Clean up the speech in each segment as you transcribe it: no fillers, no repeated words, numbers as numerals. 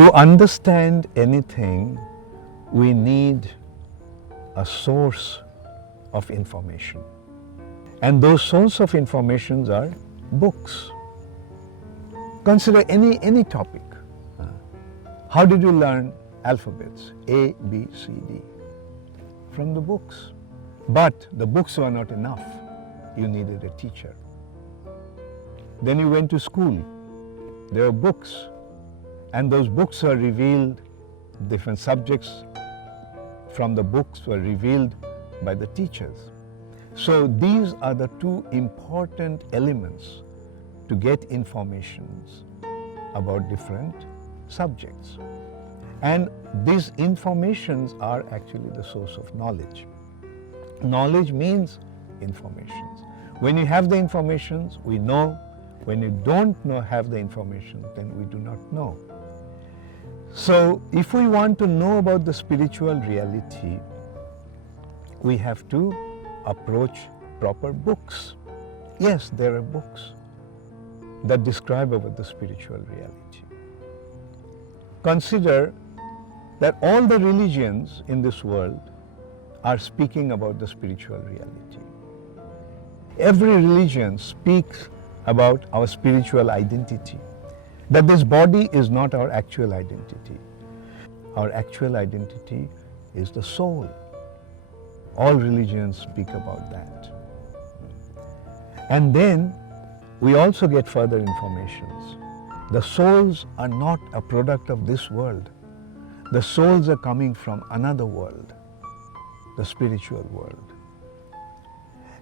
To understand anything, we need a source of information. And those sources of information are books. Consider any topic. How did you learn alphabets? A, B, C, D. From the books. But the books were not enough. You needed a teacher. Then you went to school. There were books. And those books were revealed, different subjects from the books were revealed by the teachers. So these are the two important elements to get informations about different subjects. And these informations are actually the source of knowledge. Knowledge means informations. When you have the informations, we know. When you don't have the information, then we do not know. So if we want to know about the spiritual reality, we have to approach proper books. Yes, there are books that describe about the spiritual reality. Consider that all the religions in this world are speaking about the spiritual reality. Every religion speaks about our spiritual identity, that this body is not our actual identity. Our actual identity is the soul. All religions speak about that. And then we also get further informations. The souls are not a product of this world. The souls are coming from another world, the spiritual world.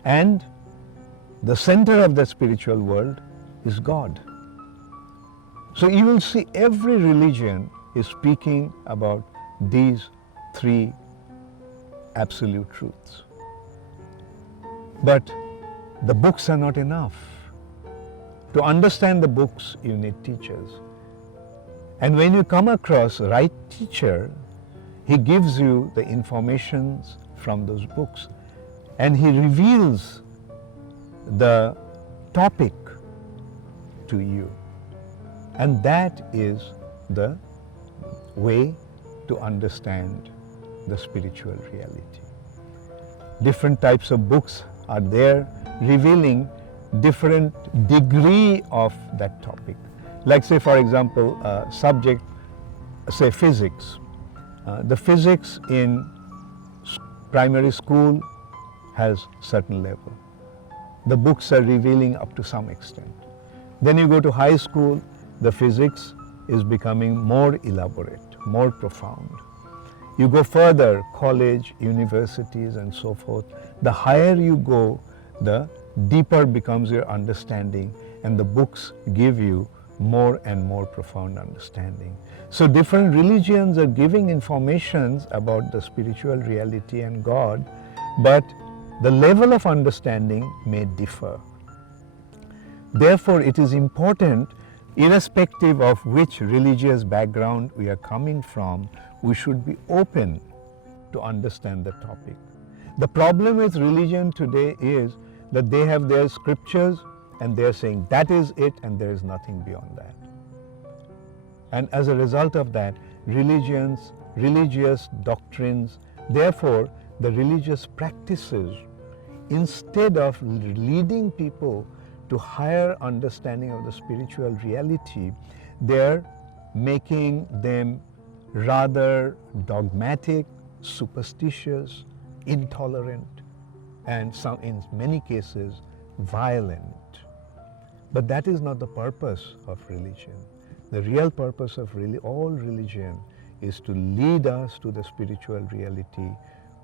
And the center of the spiritual world is God. So you will see every religion is speaking about these three absolute truths. But the books are not enough. To understand the books, you need teachers. And when you come across the right teacher, he gives you the informations from those books and he reveals the topic to you. And that is the way to understand the spiritual reality. Different types of books are there revealing different degree of that topic. Like say for example, subject, say physics. The physics in primary school has certain level. The books are revealing up to some extent. Then you go to high school, the physics is becoming more elaborate, more profound. You go further, college, universities and so forth. The higher you go, the deeper becomes your understanding and the books give you more and more profound understanding. So different religions are giving informations about the spiritual reality and God, but the level of understanding may differ. Therefore, it is important, irrespective of which religious background we are coming from, we should be open to understand the topic. The problem with religion today is that they have their scriptures and they are saying that is it and there is nothing beyond that. And as a result of that, religious doctrines, therefore the religious practices, instead of leading people to higher understanding of the spiritual reality, they are making them rather dogmatic, superstitious, intolerant, and in many cases violent. But that is not the purpose of religion. The real purpose of all religion is to lead us to the spiritual reality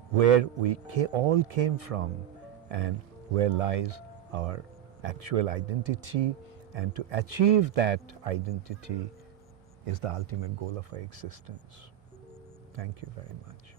where we all came from and where lies our actual identity, and to achieve that identity is the ultimate goal of our existence. Thank you very much.